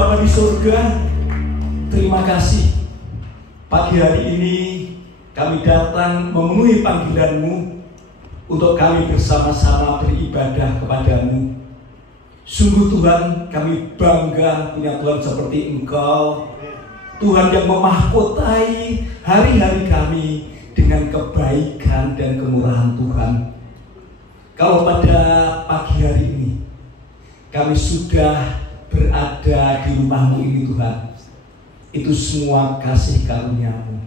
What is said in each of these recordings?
Bapa di surga, terima kasih. Pagi hari ini kami datang memenuhi panggilan-Mu untuk kami bersama-sama beribadah kepada-Mu. Sungguh Tuhan, kami bangga punya Tuhan seperti Engkau, Tuhan yang memahkotai hari-hari kami dengan kebaikan dan kemurahan Tuhan. Kalau pada pagi hari ini kami sudah berada di rumah-Mu ini Tuhan, itu semua kasih karunia-Mu,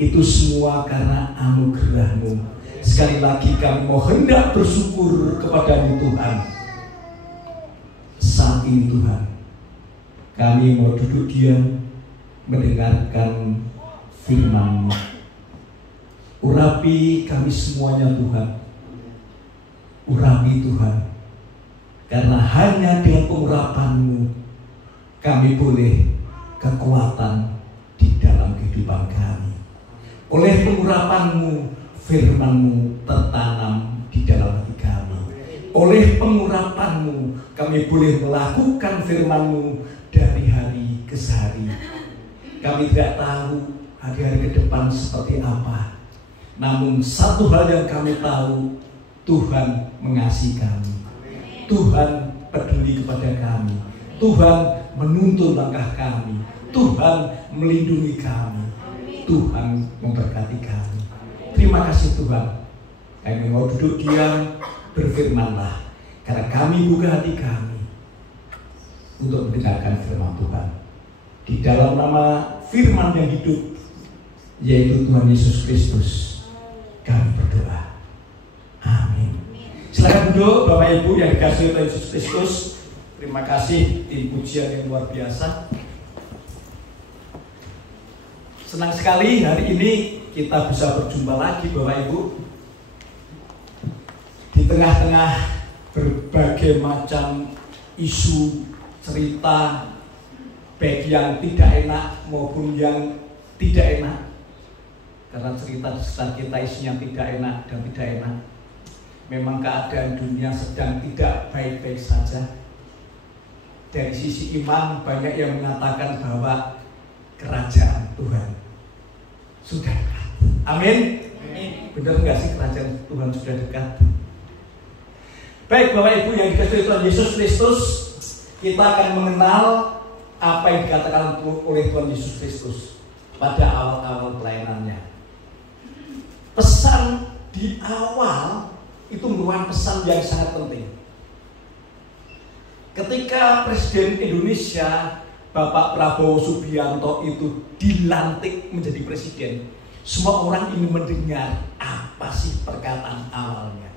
itu semua karena anugerah-Mu. Sekali lagi kami mau hendak bersyukur kepada-Mu Tuhan. Saat ini Tuhan, kami mau duduk diam mendengarkan firman-Mu. Urapi kami semuanya Tuhan, urapi Tuhan. Karena hanya dengan pengurapan-Mu kami boleh kekuatan di dalam kehidupan kami. Oleh pengurapan-Mu, firman-Mu tertanam di dalam hati kami. Oleh pengurapan-Mu kami boleh melakukan firman-Mu dari hari ke hari. Kami tidak tahu hari-hari ke depan seperti apa. Namun satu hal yang kami tahu, Tuhan mengasihi kami. Tuhan peduli kepada kami. Tuhan menuntun langkah kami. Tuhan melindungi kami. Tuhan memberkati kami. Terima kasih Tuhan. Kami mau duduk diam, berfirman-Lah. Karena kami buka hati kami untuk mendengarkan firman Tuhan. Di dalam nama firman yang hidup, yaitu Tuhan Yesus Kristus, kami berdoa. Amin. Silakan duduk Bapak Ibu yang dikasihi Tuhan Yesus Kristus. Terima kasih tim pujian yang luar biasa. Senang sekali hari ini kita bisa berjumpa lagi Bapak Ibu. Di tengah-tengah berbagai macam isu, cerita, baik yang tidak enak maupun yang tidak enak. Karena cerita kita isinya tidak enak dan tidak enak. Memang keadaan dunia sedang tidak baik-baik saja. Dari sisi iman banyak yang mengatakan bahwa kerajaan Tuhan sudah dekat. Amin. Benar nggak sih kerajaan Tuhan sudah dekat? Baik Bapak Ibu yang dikasihi Tuhan Yesus Kristus, kita akan mengenal apa yang dikatakan oleh Tuhan Yesus Kristus pada awal-awal pelayanannya. Pesan di awal itu merupakan pesan yang sangat penting. Ketika Presiden Indonesia Bapak Prabowo Subianto itu dilantik menjadi presiden, semua orang ingin mendengar apa sih perkataan awalnya.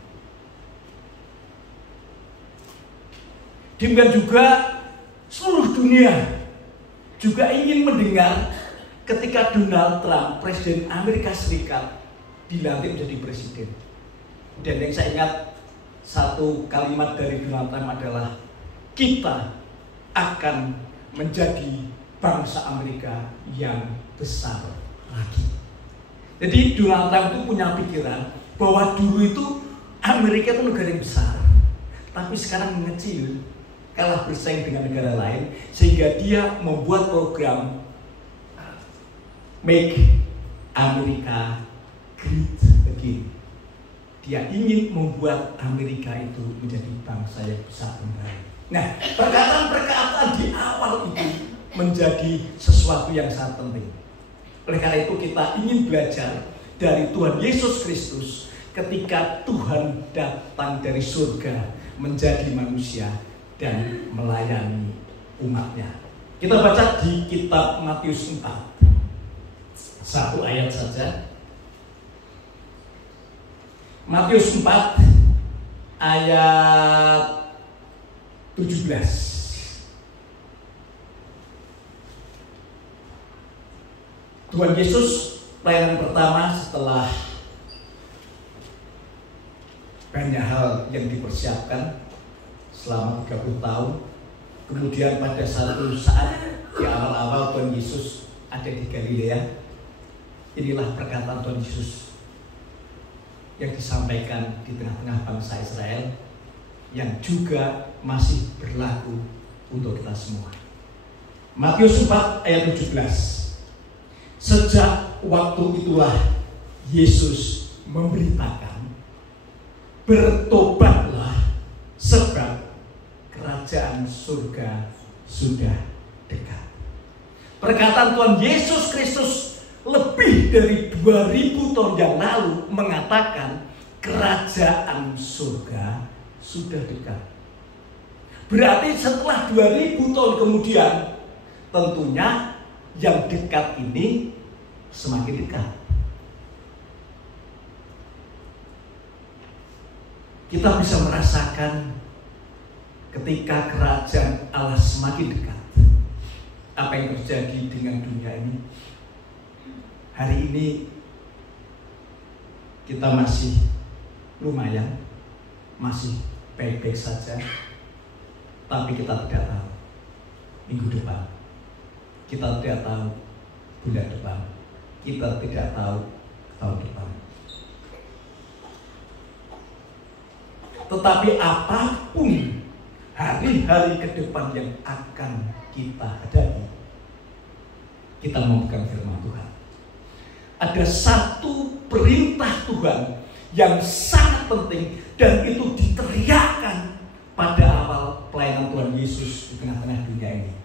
Demikian juga seluruh dunia juga ingin mendengar ketika Donald Trump, Presiden Amerika Serikat, dilantik menjadi presiden. Dan yang saya ingat satu kalimat dari Donald Trump adalah, kita akan menjadi bangsa Amerika yang besar lagi. Jadi Donald Trump itu punya pikiran bahwa dulu itu Amerika itu negara yang besar, tapi sekarang mengecil, kalah bersaing dengan negara lain, sehingga dia membuat program Make America Great Again. Dia ingin membuat Amerika itu menjadi bangsa yang besar kembali. Nah, perkataan-perkataan di awal itu menjadi sesuatu yang sangat penting. Oleh karena itu kita ingin belajar dari Tuhan Yesus Kristus ketika Tuhan datang dari surga menjadi manusia dan melayani umatnya. Kita baca di kitab Matius 4. Satu ayat saja. Matius 4 ayat 17. Tuhan Yesus pelayanan pertama setelah banyak hal yang dipersiapkan selama 30 tahun. Kemudian pada satu saat di awal-awal Tuhan Yesus ada di Galilea. Inilah perkataan Tuhan Yesus yang disampaikan di tengah-tengah bangsa Israel, yang juga masih berlaku untuk kita semua. Matius 4 ayat 17. Sejak waktu itulah Yesus memberitakan, bertobatlah sebab kerajaan surga sudah dekat. Perkataan Tuhan Yesus Kristus lebih dari 2000 tahun yang lalu mengatakan kerajaan surga sudah dekat. Berarti setelah 2000 tahun kemudian, tentunya yang dekat ini semakin dekat. Kita bisa merasakan ketika kerajaan Allah semakin dekat. Apa yang terjadi dengan dunia ini? Hari ini kita masih lumayan, masih baik-baik saja. Tapi kita tidak tahu minggu depan, kita tidak tahu bulan depan, kita tidak tahu tahun depan. Tetapi apapun hari-hari ke depan yang akan kita hadapi, kita memegang firman Tuhan. Ada satu perintah Tuhan yang sangat penting dan itu diteriakkan pada awal pelayanan Tuhan Yesus di tengah-tengah dunia ini.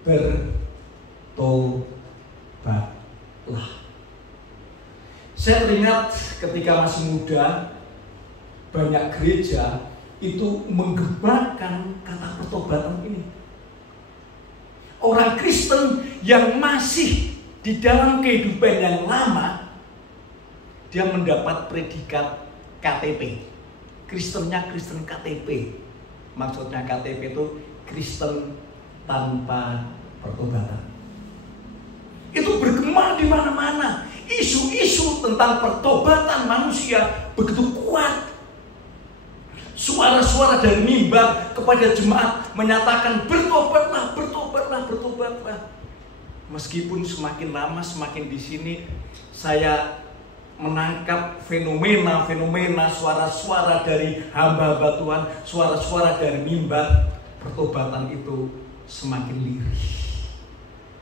Bertobatlah. Saya teringat ketika masih muda, banyak gereja itu menggembarkan kata pertobatan ini. Orang Kristen yang masih di dalam kehidupan yang lama, dia mendapat predikat KTP. Kristennya Kristen KTP. Maksudnya KTP itu Kristen tanpa pertobatan. Itu bergema di mana-mana. Isu-isu tentang pertobatan manusia begitu kuat. Suara-suara dari mimbar kepada jemaat menyatakan bertobatlah, bertobatlah, bertobatlah. Meskipun semakin lama semakin di sini saya menangkap fenomena suara-suara dari hamba-hamba Tuhan, suara-suara dari mimbar, pertobatan itu semakin lirih,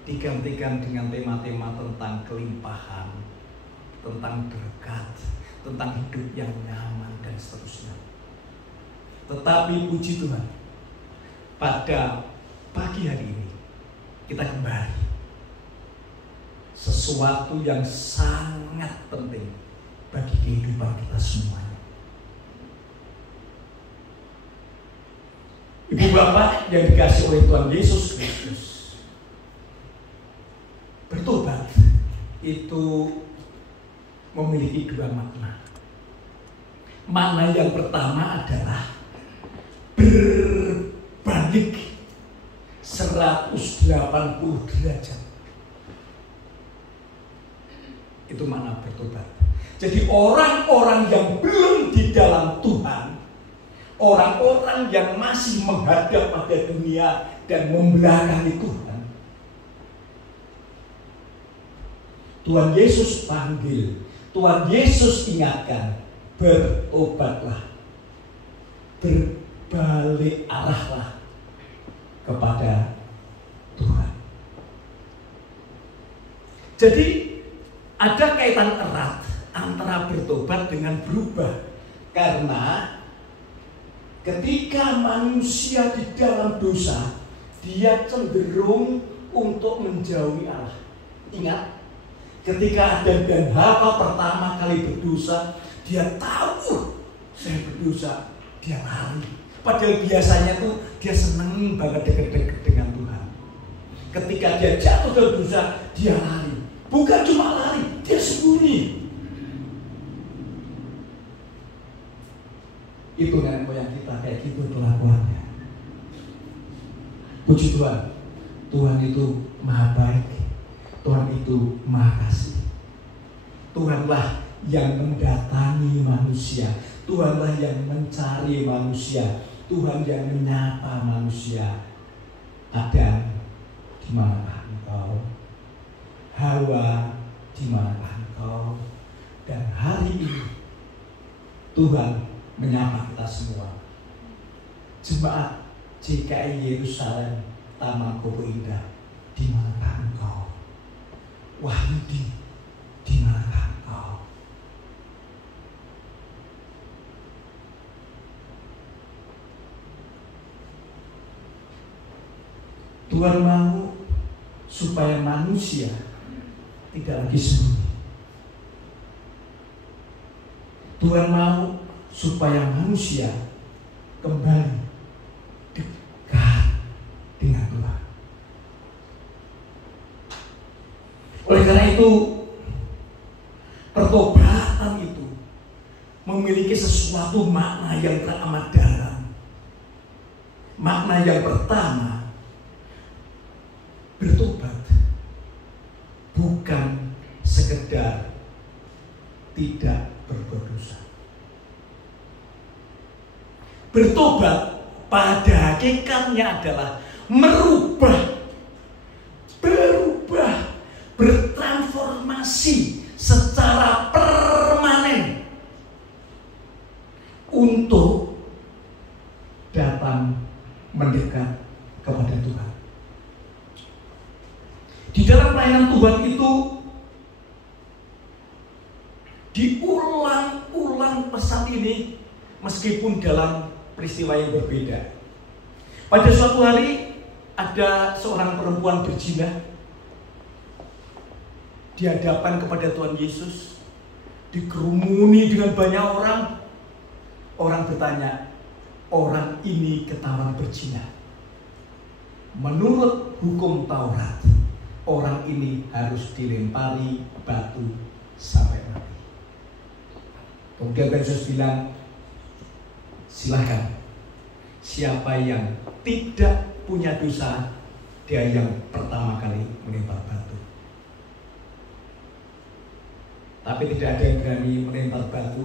digantikan dengan tema-tema tentang kelimpahan, tentang berkat, tentang hidup yang nyaman dan seterusnya. Tetapi puji Tuhan, pada pagi hari ini kita kembali sesuatu yang sangat penting bagi kehidupan kita semuanya. Ibu bapak yang dikasih oleh Tuhan Yesus Kristus, bertobat itu memiliki dua makna. Makna yang pertama adalah berbalik 180 derajat. Itu makna bertobat. Jadi orang-orang yang belum di dalam Tuhan, orang-orang yang masih menghadap pada dunia dan membelakangi Tuhan, Tuhan Yesus panggil, Tuhan Yesus ingatkan, bertobatlah, berbalik arahlah kepada Tuhan. Jadi ada kaitan erat antara bertobat dengan berubah. Karena ketika manusia di dalam dosa, dia cenderung untuk menjauhi Allah. Ingat, ketika Adam dan Hawa pertama kali berdosa, dia tahu saya berdosa, dia lari. Padahal biasanya tuh dia seneng banget dekat-dekat dengan Tuhan. Ketika dia jatuh dalam dosa, dia lari. Bukan cuma lari, dia sembunyi. Itu nenek moyang kita kayak gitu kelakuannya. Puji Tuhan, Tuhan itu maha baik, Tuhan itu maha kasih. Tuhanlah yang mendatangi manusia, Tuhanlah yang mencari manusia, Tuhan yang menyapa manusia. Adam, di manakah engkau? Hawa, di manakah engkau? Dan hari ini Tuhan menyapa kita semua. Jemaat JKI Yerusalem Taman Kopo Indah, Wahyudi, di manakah engkau? Tuhan mau supaya manusia tidak lagi sembunyi. Tuhan mau supaya manusia kembali dekat dengan Tuhan. Oleh karena itu, pertobatan itu memiliki sesuatu makna yang teramat dalam. Makna yang pertama, bertobat bukan sekedar tidak berbuat dosa. Bertobat pada hakikatnya adalah berubah, bertransformasi secara permanen untuk datang mendekat kepada Tuhan. Di dalam pelayanan Tuhan itu diulang-ulang pesan ini meskipun dalam peristiwa yang berbeda. Pada suatu hari ada seorang perempuan berzina di hadapan kepada Tuhan Yesus, dikerumuni dengan banyak orang. Orang bertanya, orang ini ketahuan berzina. Menurut hukum Taurat, orang ini harus dilempari batu sampai mati. Kemudian Yesus bilang, silakan, siapa yang tidak punya dosa, dia yang pertama kali melempar batu. Tapi tidak ada yang berani melempar batu,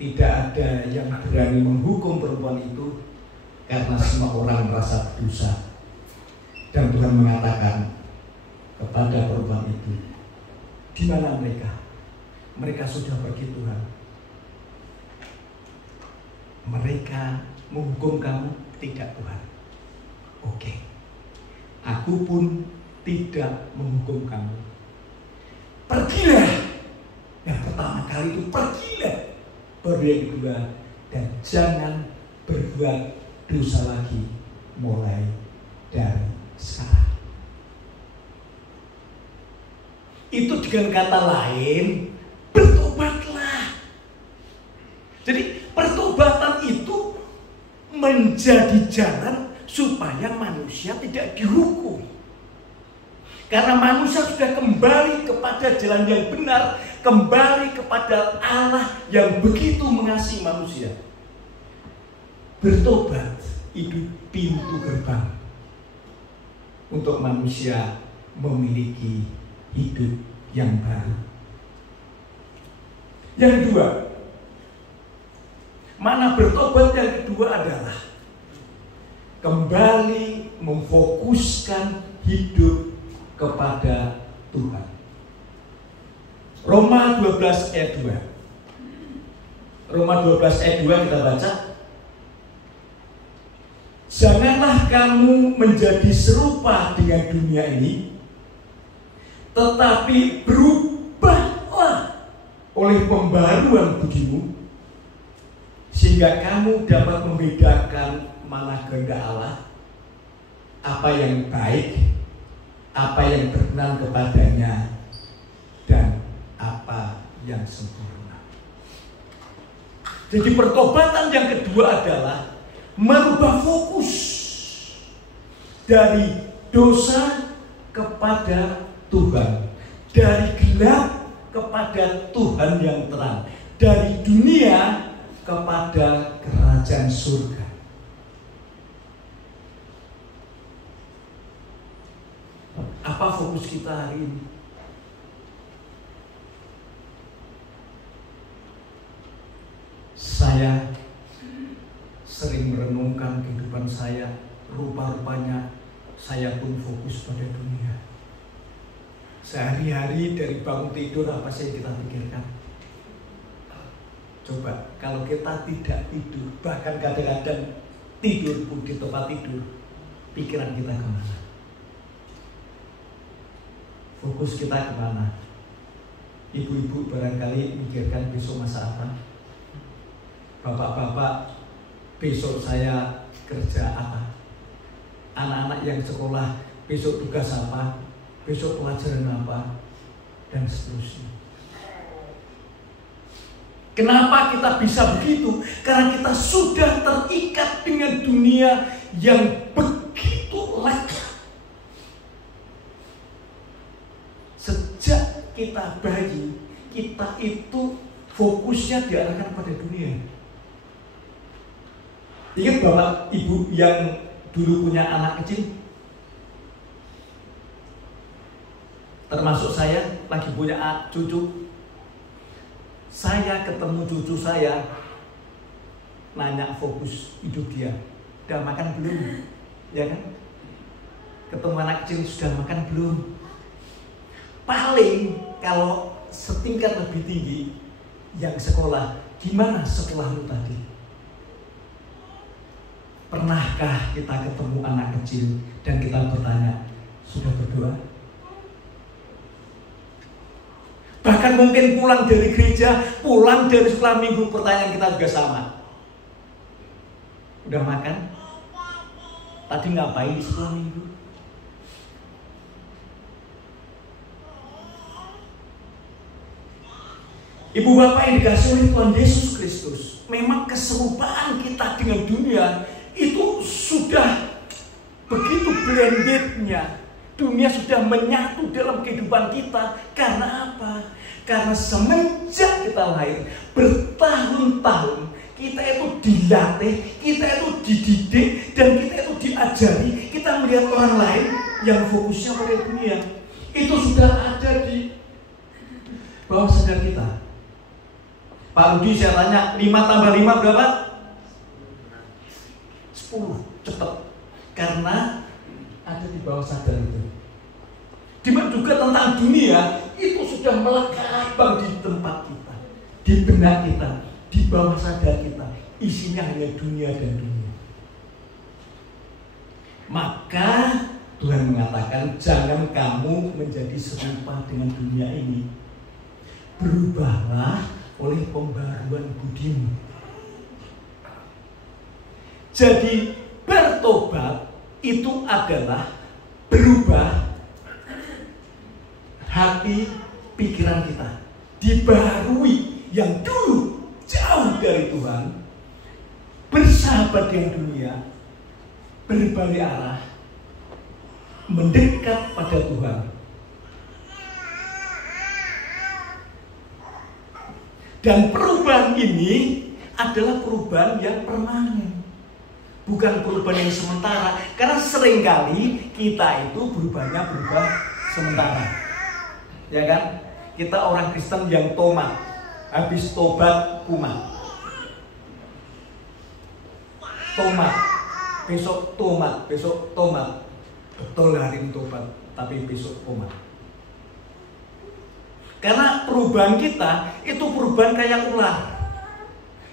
tidak ada yang berani menghukum perempuan itu, karena semua orang merasa berdosa. Dan Tuhan mengatakan kepada perempuan itu, di mana mereka? Mereka sudah pergi Tuhan. Mereka menghukum kamu? Tidak Tuhan. Oke, aku pun tidak menghukum kamu. Pergilah. Yang pertama kali itu pergilah. Baru yang kedua, dan jangan berbuat dosa lagi mulai dari sekarang. Itu dengan kata lain, bertobatlah. Jadi pertobatan itu menjadi jalan supaya manusia tidak dihukum. Karena manusia sudah kembali kepada jalan yang benar, kembali kepada Allah yang begitu mengasihi manusia. Bertobat itu pintu gerbang untuk manusia memiliki hidup yang baru. Yang kedua, mana bertobat yang kedua adalah kembali memfokuskan hidup kepada Tuhan. Roma 12 ayat 2. Roma 12 ayat 2 kita baca. Janganlah kamu menjadi serupa dengan dunia ini, tetapi berubahlah oleh pembaruan budimu, sehingga kamu dapat membedakan mana kehendak Allah, apa yang baik, apa yang berkenan kepadanya, dan apa yang sempurna. Jadi pertobatan yang kedua adalah merubah fokus dari dosa kepada Tuhan, dari gelap kepada Tuhan yang terang, dari dunia kepada kerajaan surga. Apa fokus kita hari ini? Saya sering merenungkan kehidupan saya, rupa-rupanya saya pun fokus pada dunia. Sehari-hari dari bangun tidur apa sih kita pikirkan? Coba kalau kita tidak tidur, bahkan kadang-kadang tidur pun di tempat tidur, pikiran kita kemana? Fokus kita kemana? Ibu-ibu barangkali mikirkan besok masa apa? Bapak-bapak, besok saya kerja apa? Anak-anak yang sekolah, besok tugas apa? Besok pelajaran apa? Dan seterusnya. Kenapa kita bisa begitu? Karena kita sudah terikat dengan dunia yang begitu lekat. Sejak kita bayi, kita itu fokusnya diarahkan pada dunia. Ingat Bapak Ibu yang dulu punya anak kecil? Termasuk saya lagi punya cucu. Saya ketemu cucu saya, nanya fokus hidup dia, udah makan belum? Ya kan? Ketemu anak kecil, sudah makan belum? Paling kalau setingkat lebih tinggi yang sekolah, gimana sekolahmu tadi? Pernahkah kita ketemu anak kecil dan kita bertanya, sudah berdoa? Bahkan mungkin pulang dari gereja, pulang dari sekolah minggu, pertanyaan kita juga sama. Udah makan? Tadi ngapain di sekolah minggu? Ibu bapak yang dikasih oleh Tuhan Yesus Kristus, memang keserupaan kita dengan dunia itu sudah begitu blendednya. Dunia sudah menyatu dalam kehidupan kita. Karena apa? Karena semenjak kita lahir, bertahun-tahun kita itu dilatih, kita itu dididik, dan kita itu diajari. Kita melihat orang lain yang fokusnya pada dunia. Itu sudah ada di bawah sadar kita. Pak Rudi, saya tanya, 5 tambah 5 berapa? 10, cepat. Karena ada di bawah sadar itu. Dimana juga tentang dunia itu sudah melekat di tempat kita, di benak kita, di bawah sadar kita. Isinya hanya dunia dan dunia. Maka Tuhan mengatakan, jangan kamu menjadi serupa dengan dunia ini. Berubahlah oleh pembaruan budimu. Jadi bertobat itu adalah berubah hati pikiran kita, dibaharui yang dulu jauh dari Tuhan, bersahabat dengan dunia, berbalik arah, mendekat pada Tuhan. Dan perubahan ini adalah perubahan yang permanen, bukan perubahan yang sementara. Karena seringkali kita itu berubahnya berubah sementara. Ya kan? Kita orang Kristen yang tomat, habis tobat kumat. Tomat, besok tomat, besok tomat. Betul hari ini tobat, tapi besok tomat. Karena perubahan kita itu perubahan kayak ular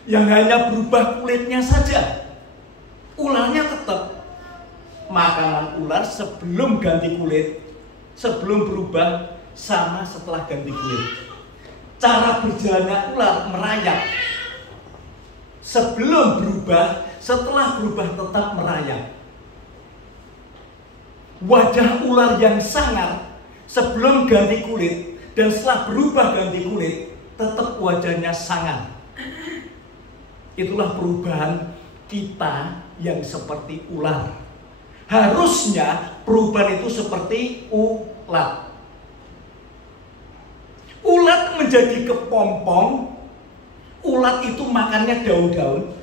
yang hanya berubah kulitnya saja. Ularnya tetap makanan ular sebelum ganti kulit, sebelum berubah sama setelah ganti kulit. Cara berjalannya ular merayap. Sebelum berubah, setelah berubah tetap merayap. Wajah ular yang sangar sebelum ganti kulit dan setelah berubah ganti kulit, tetap wajahnya sangar. Itulah perubahan kita yang seperti ular. Harusnya perubahan itu seperti ulat. Ulat menjadi kepompong. Ulat itu makannya daun-daun.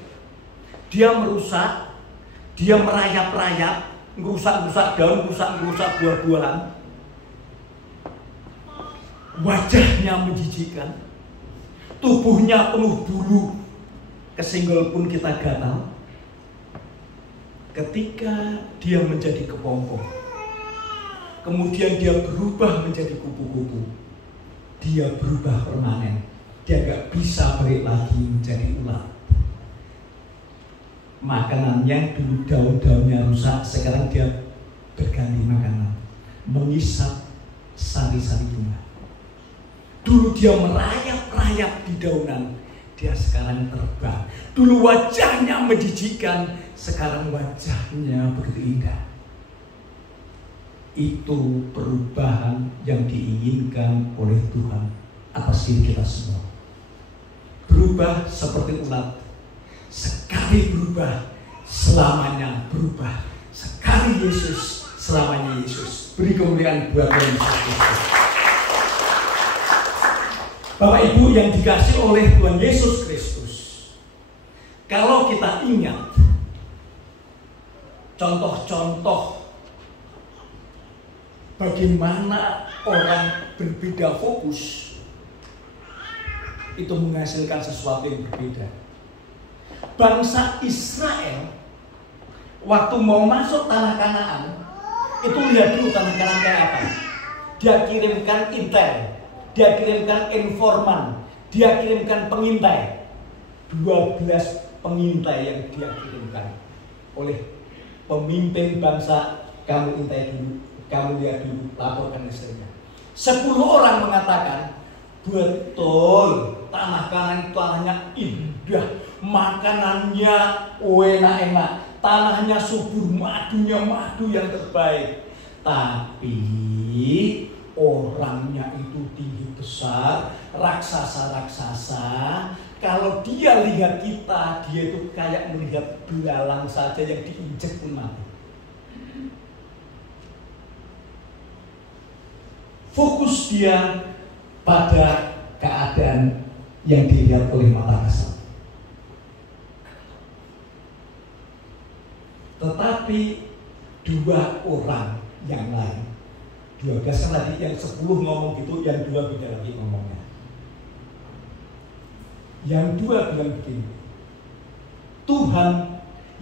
Dia merusak, dia merayap-rayap, merusak-rusak daun, merusak-rusak buah-buahan. Wajahnya menjijikkan, tubuhnya penuh bulu, kesenggol pun kita gatal. Ketika dia menjadi kepompong, kemudian dia berubah menjadi kupu-kupu, dia berubah permanen. Dia gak bisa balik lagi menjadi ulat. Makanannya dulu daun-daunnya rusak, sekarang dia berganti makanan, mengisap sari-sari bunga. Dulu dia merayap-rayap di daunan, dia sekarang terbang. Dulu wajahnya menjijikkan, sekarang wajahnya begitu indah. Itu perubahan yang diinginkan oleh Tuhan atas diri kita semua. Berubah seperti ulat, sekali berubah selamanya berubah. Sekali Yesus, selamanya Yesus. Beri kemuliaan buat Tuhan Yesus Kristus. Bapak Ibu yang dikasihi oleh Tuhan Yesus Kristus, kalau kita ingat contoh-contoh bagaimana orang berbeda fokus itu menghasilkan sesuatu yang berbeda. Bangsa Israel waktu mau masuk tanah Kanaan itu lihat dulu tanah Kanaan kayak apa. Dia kirimkan intel, dia kirimkan informan, dia kirimkan pengintai. 12 pengintai yang dia kirimkan oleh pemimpin bangsa. Kamu intai dulu, kamu lihat dulu, laporkan istrinya. 10 orang mengatakan, betul, tanah Kanaan itu tanahnya indah, makanannya enak-enak, tanahnya subur, madunya madu yang terbaik. Tapi orangnya itu tinggi besar, raksasa-raksasa. Kalau dia lihat kita, dia itu kayak melihat belalang saja yang diinjek pun mati. Fokus dia pada keadaan yang dilihat oleh mata kasat. Tetapi 2 orang yang lain, 12 kan tadi, yang 10 ngomong gitu, yang 2 beda lagi ngomongnya. Yang 2 bilang begini, Tuhan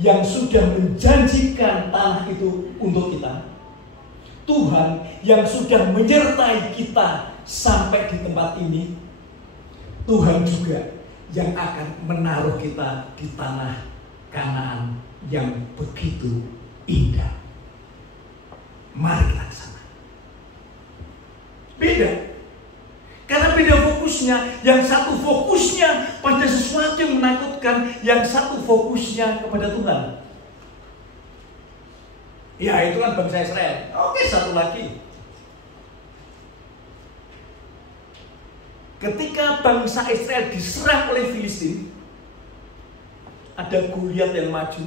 yang sudah menjanjikan tanah itu untuk kita, Tuhan yang sudah menyertai kita sampai di tempat ini, Tuhan juga yang akan menaruh kita di tanah Kanaan yang begitu indah. Mari kita ke sana. Beda. Karena beda fokusnya. Yang satu fokusnya pada sesuatu yang menakutkan, yang satu fokusnya kepada Tuhan. Ya, itu kan bangsa Israel. Oke, satu lagi. Ketika bangsa Israel diserang oleh Filistin, ada Goliat yang maju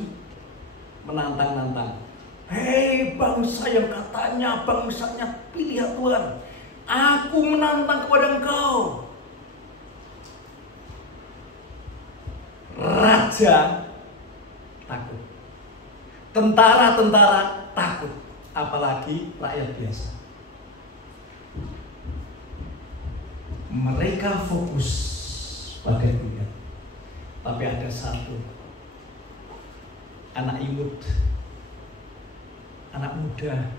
menantang-nantang. Hei bangsa yang katanya bangsanya pilihan Tuhan, aku menantang kepada engkau. Raja takut, tentara-tentara takut, apalagi rakyat biasa. Mereka fokus pada Goliat, tapi ada satu anak imut, anak muda,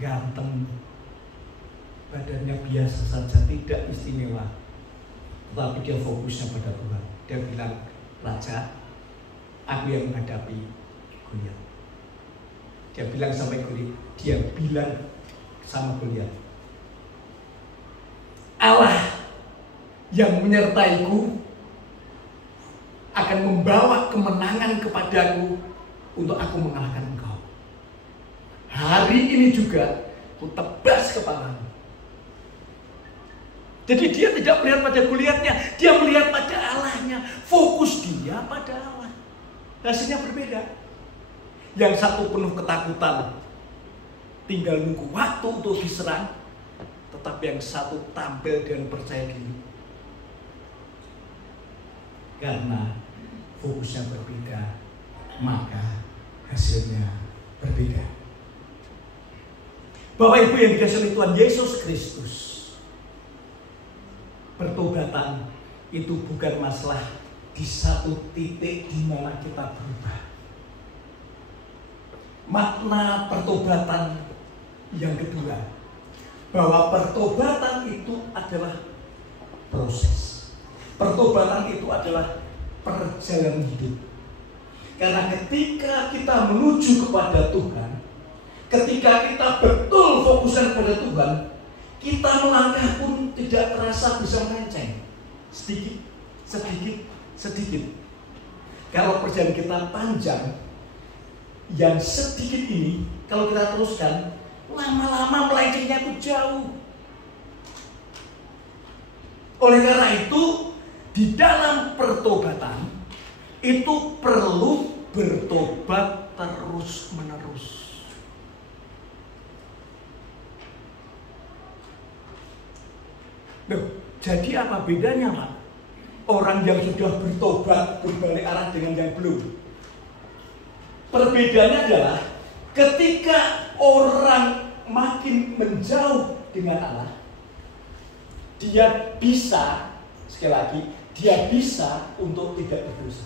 ganteng, badannya biasa saja, tidak istimewa, tetapi dia fokusnya pada Tuhan. Dia bilang, Raja, aku yang menghadapi Goliat. Dia bilang sama Goliat, Allah yang menyertaiku akan membawa kemenangan kepadaku untuk aku mengalahkan engkau. Hari ini juga ku tebas kepalamu. Jadi dia tidak melihat pada Goliatnya, dia melihat pada Allahnya. Fokus dia pada Allah. Hasilnya berbeda. Yang satu penuh ketakutan, tinggal nunggu waktu untuk diserang. Tetapi yang satu tampil dan percaya diri. Karena fokusnya berbeda, maka hasilnya berbeda. Bapak Ibu yang dikasihi oleh Tuhan Yesus Kristus, pertobatan itu bukan masalah di satu titik di mana kita berubah. Makna pertobatan yang kedua, bahwa pertobatan itu adalah proses. Pertobatan itu adalah perjalanan hidup. Karena ketika kita menuju kepada Tuhan, ketika kita betul fokusnya kepada Tuhan, Kita melangkah pun tidak terasa bisa melenceng. Sedikit, sedikit, sedikit. Kalau perjalanan kita panjang, yang sedikit ini kalau kita teruskan, lama-lama melencengnya itu jauh. Oleh karena itu, di dalam pertobatan itu perlu bertobat terus-menerus. Loh, jadi apa bedanya, Pak? Orang yang sudah bertobat berbalik arah dengan yang belum. Perbedaannya adalah ketika orang makin menjauh dengan Allah, dia bisa, sekali lagi, dia bisa untuk tidak berdosa.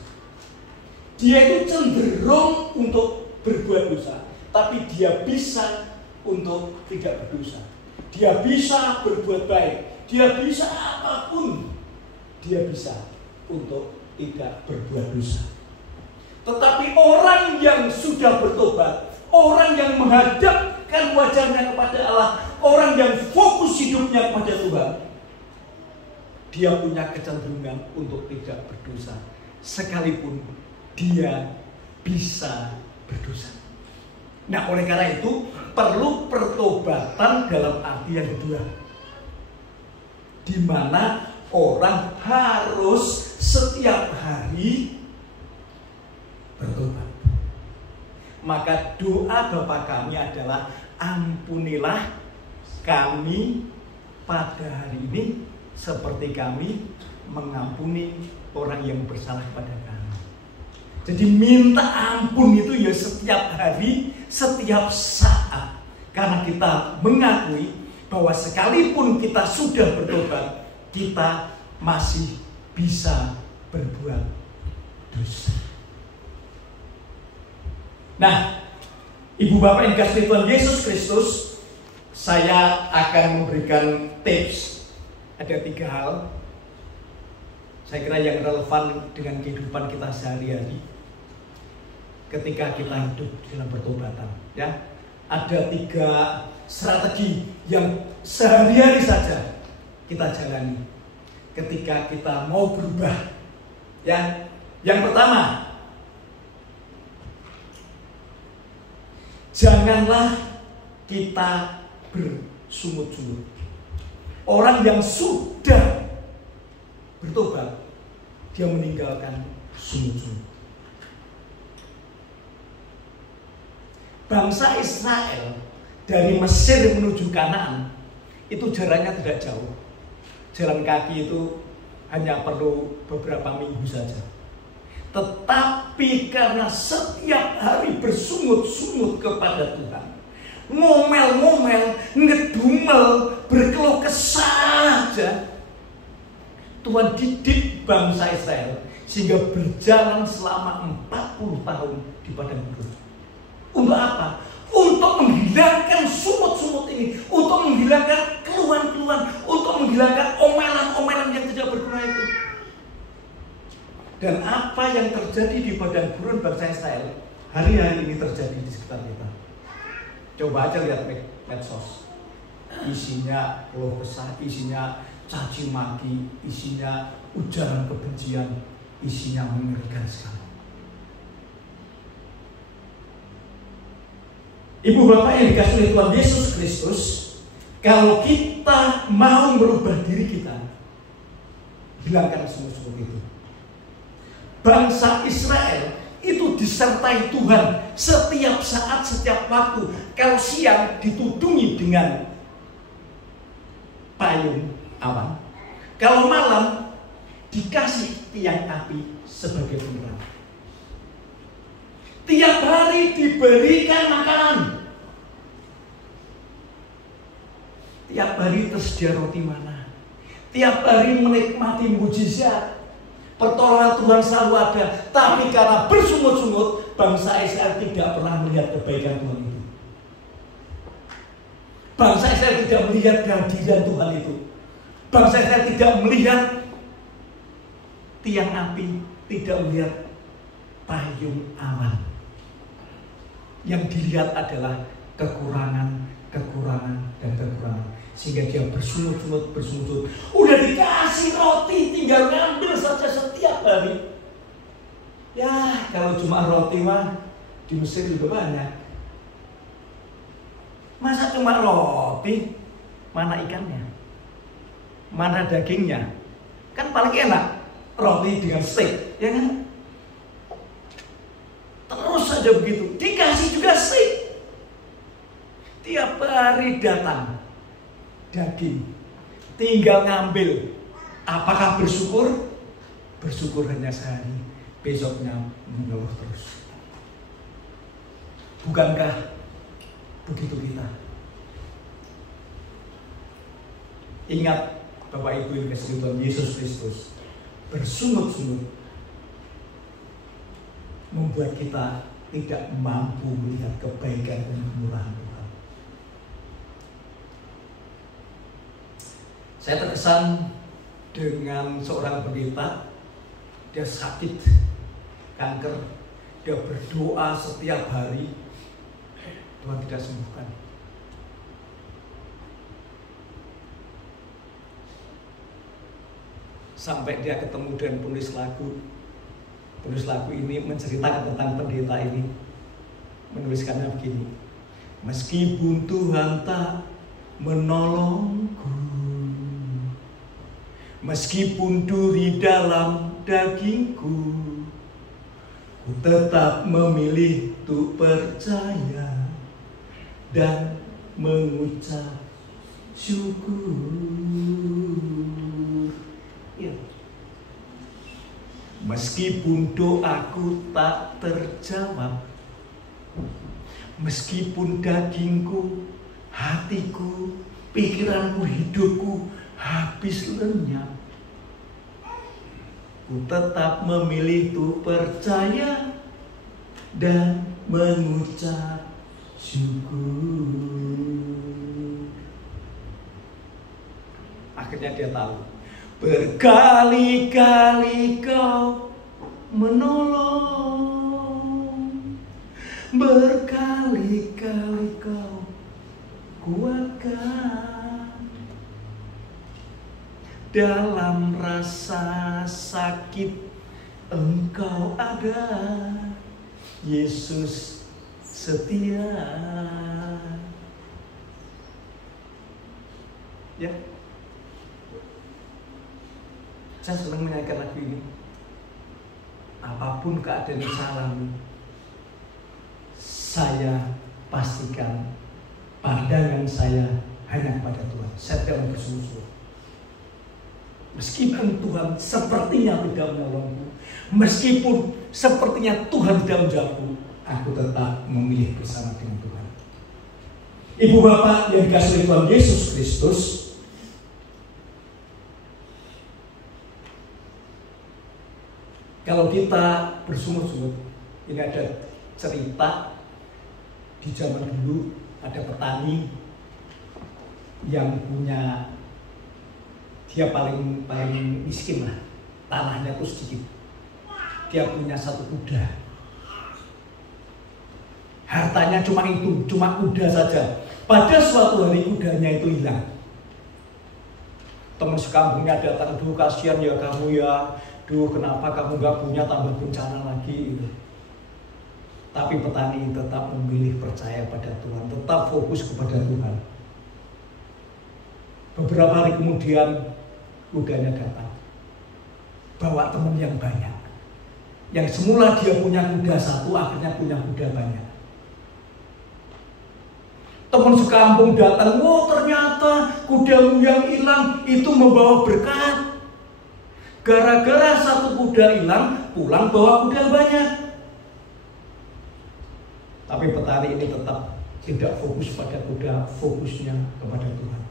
Dia itu cenderung untuk berbuat dosa, tapi dia bisa untuk tidak berdosa. Dia bisa berbuat baik, dia bisa apapun, dia bisa untuk tidak berbuat dosa. Tetapi orang yang sudah bertobat, orang yang menghadapkan wajahnya kepada Allah, orang yang fokus hidupnya kepada Tuhan, dia punya kecenderungan untuk tidak berdosa, sekalipun dia bisa berdosa. Nah, oleh karena itu perlu pertobatan dalam arti yang kedua, di mana orang harus setiap hari bertobat. Maka doa Bapa kami adalah, ampunilah kami pada hari ini seperti kami mengampuni orang yang bersalah kepada kami. Jadi minta ampun itu ya setiap hari, setiap saat. Karena kita mengakui bahwa sekalipun kita sudah bertobat, kita masih bisa berbuat dosa. Nah, Ibu Bapak yang dikasihi Tuhan Yesus Kristus, saya akan memberikan tips. Ada 3 hal saya kira yang relevan dengan kehidupan kita sehari-hari ketika kita hidup dalam pertobatan, ya. Ada 3 strategi yang sehari-hari saja kita jalani ketika kita mau berubah, ya. Yang pertama, janganlah kita bersungut-sungut. Orang yang sudah bertobat, dia meninggalkan sungut-sungut. Bangsa Israel dari Mesir menuju Kanaan itu jaraknya tidak jauh. Jalan kaki itu hanya perlu beberapa minggu saja. Tetapi karena setiap hari bersungut-sungut kepada Tuhan, ngomel-ngomel, ngedumel, berkeluh kesah saja, Tuhan didik bangsa Israel sehingga berjalan selama 40 tahun di padang gurun. Untuk apa? Untuk menghilangkan sumut-sumut ini, untuk menghilangkan keluhan-keluhan, untuk menghilangkan omelan-omelan yang tidak berguna itu. Dan apa yang terjadi di padang gurun bangsa Israel hari-hari ini terjadi di sekitar kita. Coba aja lihat medsos, isinya keluh kesah, isinya caci maki, isinya ujaran kebencian, isinya mengerikan sekali. Ibu Bapak yang dikasihi oleh Tuhan Yesus Kristus, kalau kita mau merubah diri kita, hilangkan semua itu. Bangsa Israel itu disertai Tuhan setiap saat, setiap waktu. Kalau siang ditudungi dengan payung awan, kalau malam dikasih tiang api sebagai penerang. Tiap hari diberikan makanan. Tiap hari tersedia roti mana. Tiap hari menikmati mujizat. Pertolongan Tuhan selalu ada. Tapi karena bersungut-sungut, bangsa Israel tidak pernah melihat kebaikan Tuhan itu. Bangsa Israel tidak melihat kehadiran Tuhan itu. Bangsa Israel tidak melihat tiang api, tidak melihat payung awan. Yang dilihat adalah kekurangan, dan kekurangan. Sehingga sehingga dia bersungut-sungut. Udah dikasih roti, tinggal ngambil saja setiap hari. Ya, kalau cuma roti mah di Mesir juga banyak. Masa cuma roti? Mana ikannya? Mana dagingnya? Kan paling enak roti dengan steak, ya kan? Terus saja begitu, dikasih juga steak. Tiap hari datang daging, tinggal ngambil. Apakah bersyukur? Bersyukur hanya sehari, besoknya mengeluh terus. Bukankah begitu kita? Ingat Bapak Ibu yang kasih Tuhan Yesus Kristus, bersungut-sungut membuat kita tidak mampu melihat kebaikan dan kemurahan Tuhan. Saya terkesan dengan seorang pendeta, dia sakit kanker, dia berdoa setiap hari, Tuhan tidak sembuhkan. Sampai dia ketemu dengan penulis lagu. Penulis lagu ini menceritakan tentang pendeta ini. Menuliskannya begini: meskipun Tuhan tak menolongku, meskipun duri dalam dagingku, ku tetap memilih untuk percaya dan mengucap syukur. Ya. Meskipun doaku tak terjawab, meskipun dagingku, hatiku, pikiranku, hidupku habis lenyap, ku tetap memilih untuk percaya dan mengucap syukur. Akhirnya dia tahu, berkali-kali kau menolong, berkali-kali kau kuatkan. Dalam rasa sakit Engkau ada, Yesus setia. Ya, saya senang menyanyikan lagu ini. Apapun keadaan yang saya alami, saya pastikan pandangan saya hanya pada Tuhan. Saya tidak bersungut-sungut. Meskipun Tuhan sepertinya tidak menolongku, meskipun sepertinya Tuhan tidak menjawabku, aku tetap memilih bersama dengan Tuhan. Ibu bapak yang dikasihi Tuhan Yesus Kristus, kalau kita bersungut-sungut, ini ada cerita di zaman dulu, ada petani yang punya, dia paling miskin lah, tanahnya tuh sedikit. Dia punya satu kuda, hartanya cuma itu, cuma kuda saja. Pada suatu hari kudanya itu hilang. Teman sekampungnya datang, "Duh kasihan ya kamu ya, duh kenapa kamu gak punya, tambah bencana lagi." Gitu. Tapi petani tetap memilih percaya pada Tuhan, tetap fokus kepada Tuhan. Beberapa hari kemudian kudanya datang, bawa teman yang banyak. Yang semula dia punya kuda satu, akhirnya punya kuda banyak. Teman sekampung datang, "Oh ternyata kudamu yang hilang itu membawa berkat. Gara-gara satu kuda hilang, pulang bawa kuda banyak." Tapi petani ini tetap tidak fokus pada kuda, fokusnya kepada Tuhan.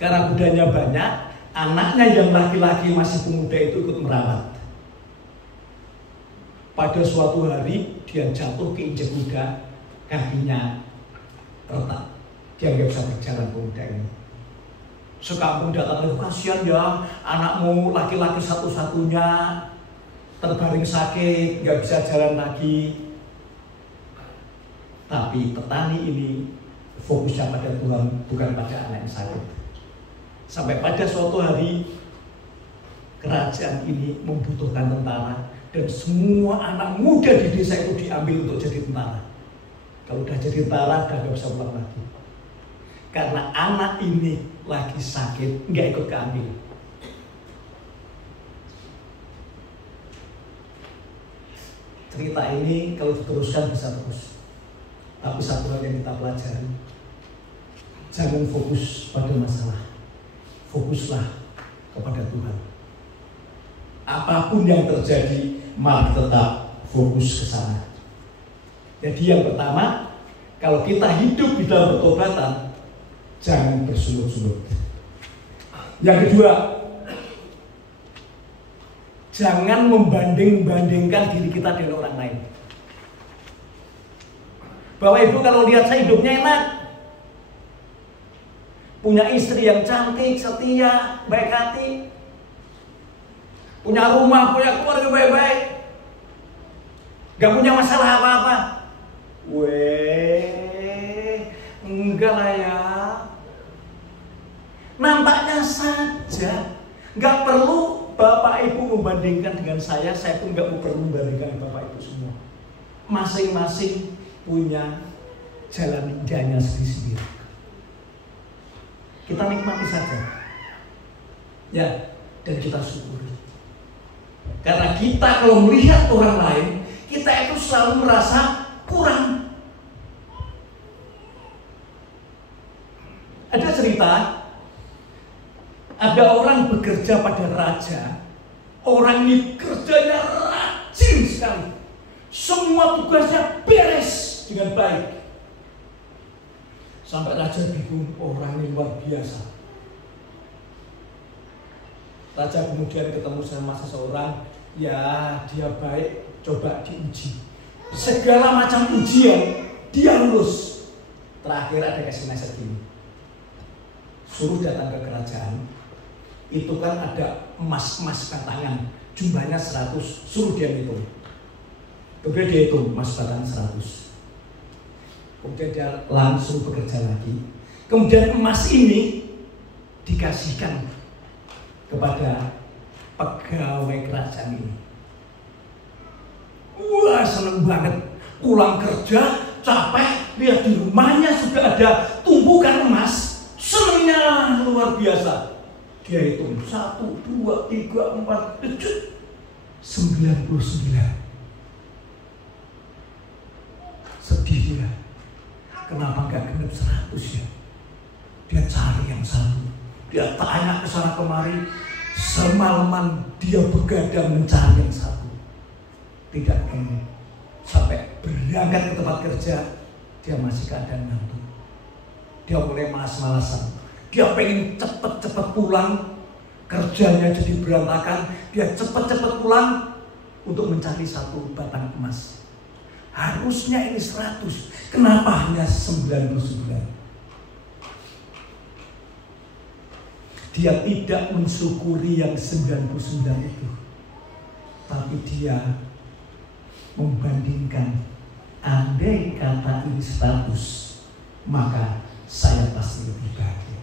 Karena kudanya banyak, anaknya yang laki-laki masih pemuda itu ikut merawat. Pada suatu hari dia jatuh keinjek kuda, kakinya retak. Dia nggak bisa berjalan, pemuda ini. Sekampung datang, "Kasihan ya, anakmu laki-laki satu-satunya terbaring sakit, nggak bisa jalan lagi." Tapi petani ini fokusnya pada Tuhan, bukan pada anak yang sakit. Sampai pada suatu hari kerajaan ini membutuhkan tentara, dan semua anak muda di desa itu diambil untuk jadi tentara. Kalau udah jadi tentara, udah gak bisa pulang lagi. Karena anak ini lagi sakit, nggak ikut keambil. Cerita ini kalau diteruskan bisa terus. Tapi satu hal yang kita pelajari, jangan fokus pada masalah, fokuslah kepada Tuhan. Apapun yang terjadi, mari tetap fokus ke sana. Jadi yang pertama, kalau kita hidup di dalam pertobatan, jangan bersungut-sungut. Yang kedua, jangan membanding-bandingkan diri kita dengan orang lain. Bapak Ibu kalau lihat saya hidupnya enak, punya istri yang cantik, setia, baik hati, punya rumah, punya keluarga baik-baik, gak punya masalah apa-apa. Enggak lah ya. Nampaknya saja. Gak perlu Bapak Ibu membandingkan dengan saya pun gak perlu membandingkan dengan Bapak Ibu semua. Masing-masing punya jalan indahnya sendiri-sendiri. Kita nikmati saja. Ya, dan kita syukuri. Karena kita kalau melihat orang lain, kita itu selalu merasa kurang. Ada cerita, ada orang bekerja pada raja. Orang ini kerjanya rajin sekali. Semua tugasnya beres dengan baik. Sampai raja bingung, orang ini luar biasa. Raja kemudian ketemu sama seseorang, ya dia baik, coba diuji. Segala macam ujian dia lulus. Terakhir ada kasih nasihat gini, suruh datang ke kerajaan. Itu kan ada emas-emas batangan, jumlahnya 100, suruh dia hitung. Kemudian dia hitung emas batangan 100. Kemudian dia langsung bekerja lagi. Kemudian emas ini dikasihkan kepada pegawai kerajaan ini. Wah, seneng banget. Pulang kerja, capek, lihat di rumahnya sudah ada tumpukan emas. Senengnya luar biasa. Dia hitung 1, 2, 3, 4, 99. Sedih dia. Kenapa gak genap 100 ya? Dia cari yang satu. Dia tanya ke sana kemari. Semalaman dia begadang mencari yang satu. Tidak genap. Sampai berangkat ke tempat kerja, dia masih keadaan ngantuk. Dia mulai malas-malasan. Dia pengen cepet-cepet pulang. Kerjanya jadi berantakan. Dia cepet-cepet pulang untuk mencari 1 batang emas. Harusnya ini 100. Kenapa hanya 99? Dia tidak mensyukuri yang 99 itu. Tapi dia membandingkan, andai kata ini 100, maka saya pasti lebih bahagia.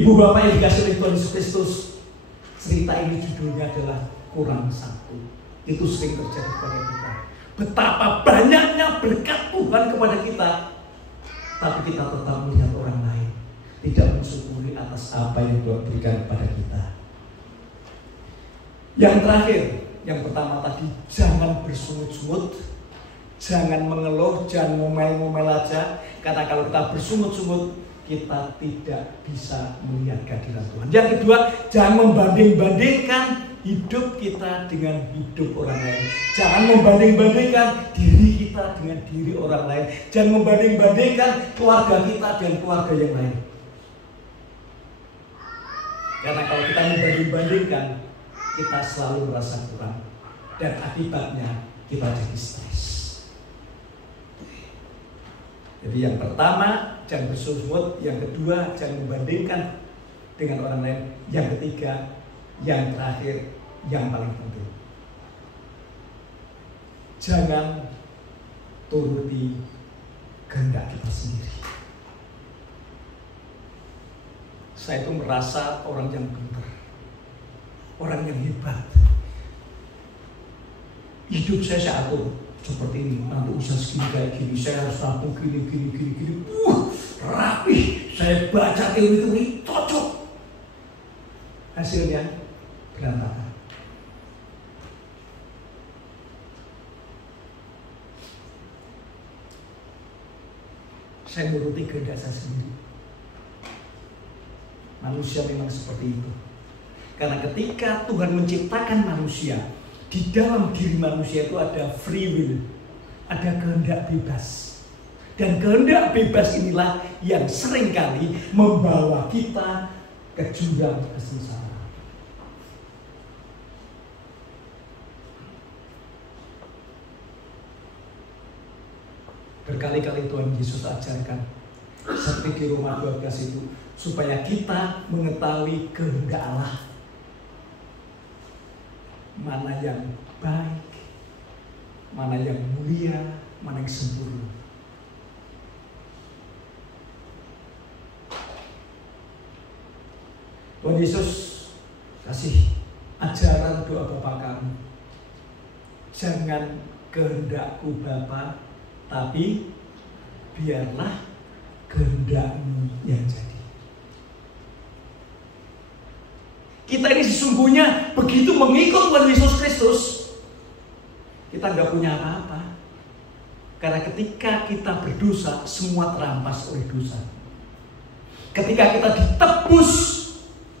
Ibu bapak yang dikasih oleh Tuhan Yesus Kristus, cerita ini judulnya adalah kurang 1. Itu sering terjadi pada kita. Betapa banyaknya berkat Tuhan kepada kita, tapi kita tetap melihat orang lain, tidak mensyukuri atas apa yang Tuhan berikan kepada kita. Yang terakhir, yang pertama tadi, jangan bersungut-sungut, jangan mengeluh, jangan ngomel-ngomel aja. Karena kalau kita bersungut-sungut, kita tidak bisa melihat kehadiran Tuhan. Yang kedua, jangan membanding-bandingkan hidup kita dengan hidup orang lain. Jangan membanding-bandingkan diri kita dengan diri orang lain. Jangan membanding-bandingkan keluarga kita dengan keluarga yang lain. Karena kalau kita membanding-bandingkan, kita selalu merasa kurang. Dan akibatnya kita jadi stres. Jadi yang pertama, jangan bersungut. Yang kedua, jangan membandingkan dengan orang lain. Yang ketiga, yang terakhir, yang paling penting, jangan turuti kehendak kita sendiri. Saya itu merasa orang yang pintar, orang yang hebat. Hidup saya atur seperti ini, nanti usaha segini kayak gini, saya harus rampung gini. Rapi, saya baca teori cocok. Hasilnya berantakan. Saya menuruti kehendak saya sendiri. Manusia memang seperti itu. Karena ketika Tuhan menciptakan manusia, di dalam diri manusia itu ada free will, ada kehendak bebas. Dan kehendak bebas inilah yang seringkali membawa kita ke jurang kesengsaraan. Berkali-kali Tuhan Yesus ajarkan, seperti di Roma 12 itu, supaya kita mengetahui kehendak Allah, mana yang baik, mana yang mulia, mana yang sempurna. Tuhan Yesus kasih ajaran doa Bapa kami. Jangan kehendakku Bapa, tapi biarlah kehendak-Mu yang jadi. Kita ini sesungguhnya begitu mengikut Tuhan Yesus Kristus, kita nggak punya apa-apa. Karena ketika kita berdosa, semua terampas oleh dosa. Ketika kita ditebus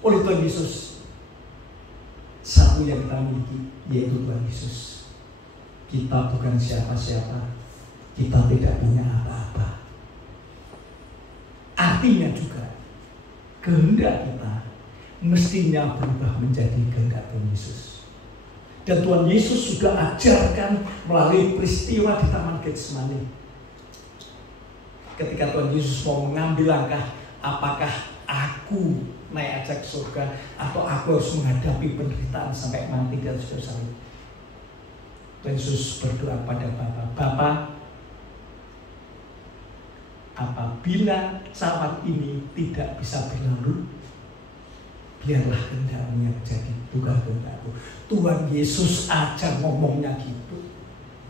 oleh Tuhan Yesus, satu yang kita miliki yaitu Tuhan Yesus. Kita bukan siapa-siapa, kita tidak punya apa-apa. Artinya juga kehendak kita mestinya berubah menjadi kehendak Tuhan Yesus. Dan Tuhan Yesus sudah ajarkan melalui peristiwa di Taman Getsemani. Ketika Tuhan Yesus mau mengambil langkah, apakah aku naik aja ke surga atau aku harus menghadapi penderitaan sampai mati dan saudara-saudara. Tuhan Yesus berdoa pada Bapa, Bapa, apabila cawan ini tidak bisa berlalu, biarlah kehendak-Mu yang jadi, bukan kehendak-Ku. Tuhan Yesus aja ngomongnya gitu.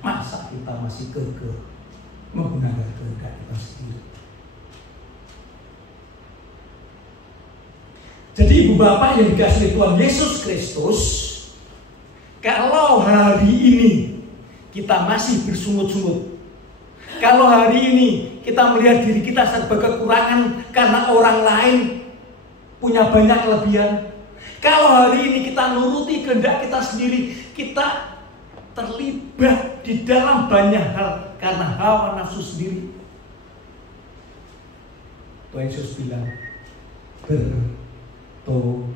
Masa kita masih kekeh menggunakan kehendak kita sendiri? Jadi ibu bapak yang dikasihi Tuhan Yesus Kristus, kalau hari ini kita masih bersungut-sungut, kalau hari ini kita melihat diri kita serba kekurangan karena orang lain punya banyak kelebihan, kalau hari ini kita nuruti kehendak kita sendiri, kita terlibat di dalam banyak hal karena hawa nafsu sendiri, Tuhan Yesus bilang, bertobatlah.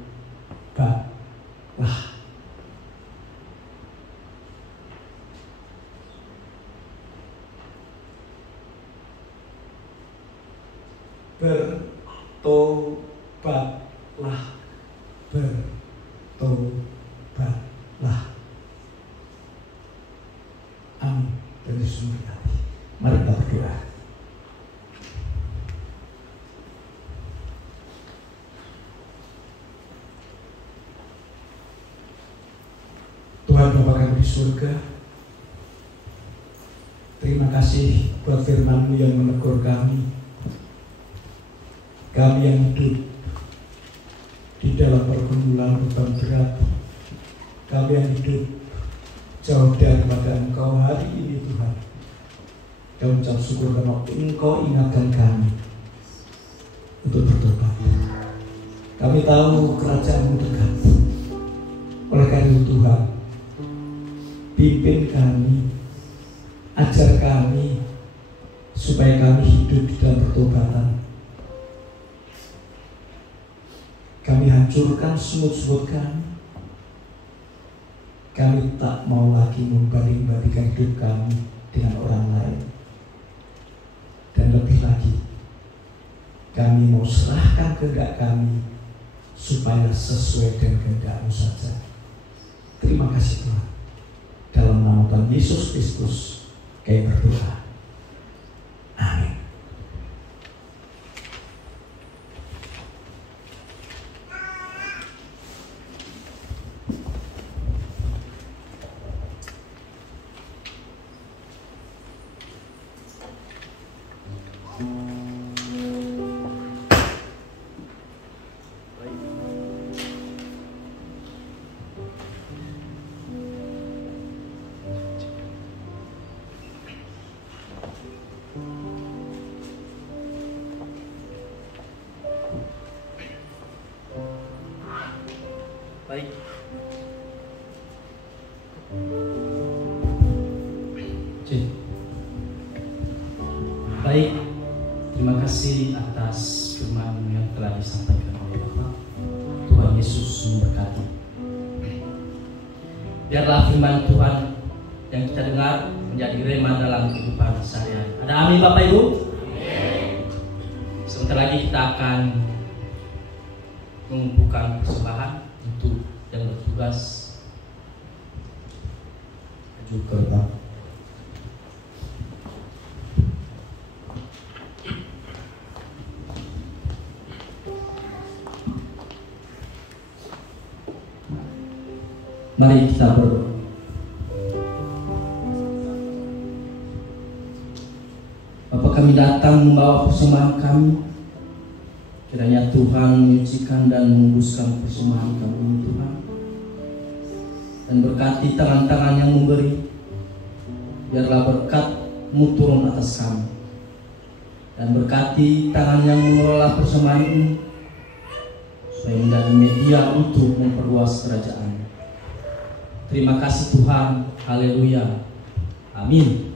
Bertobatlah, bertobatlah. Amin. Dan Yesus memberkati. Mari kita berdoa. Tuhan Bapa kami di surga, terima kasih buat firman-Mu yang menegur kami. Kami yang hidup di dalam pergumulan beban berat, kami yang hidup jauh daripada Engkau hari ini Tuhan. Kami ucap syukur karena Engkau ingatkan kami untuk bertobat. Kami tahu kerajaan-Mu dekat. Oleh karena itu Tuhan, pimpin kami, ajar kami supaya kami hidup di dalam pertobatan. Kami hancurkan semut-semut kami. Kami tak mau lagi membanding-bandingkan hidup kami dengan orang lain. Dan lebih lagi, kami mau serahkan kehendak kami supaya sesuai dengan kehendak-Mu saja. Terima kasih Tuhan. Dalam nama Tuhan Yesus Kristus kami berdoa. Amin. Baik. Cik. Baik. Terima kasih atas firman yang telah disampaikan oleh Bapak. Tuhan Yesus memberkati. Biarlah firman Tuhan yang kita dengar menjadi rema dalam kehidupan sehari-hari. Ada amin Bapak Ibu? Amin. Sebentar lagi kita akan mengumpulkan persembahan untuk yang bertugas maju ke depan. Mari kita berdoa. Bapa, kami datang membawa persembahan kami. Kiranya Tuhan menyucikan dan menguduskan persembahan kami ini Tuhan. Dan berkati tangan-tangan yang memberi. Biarlah berkat-Mu turun atas kami. Dan berkati tangan yang mengelola persembahan ini. Supaya menjadi media untuk memperluas kerajaan. Terima kasih Tuhan. Haleluya. Amin.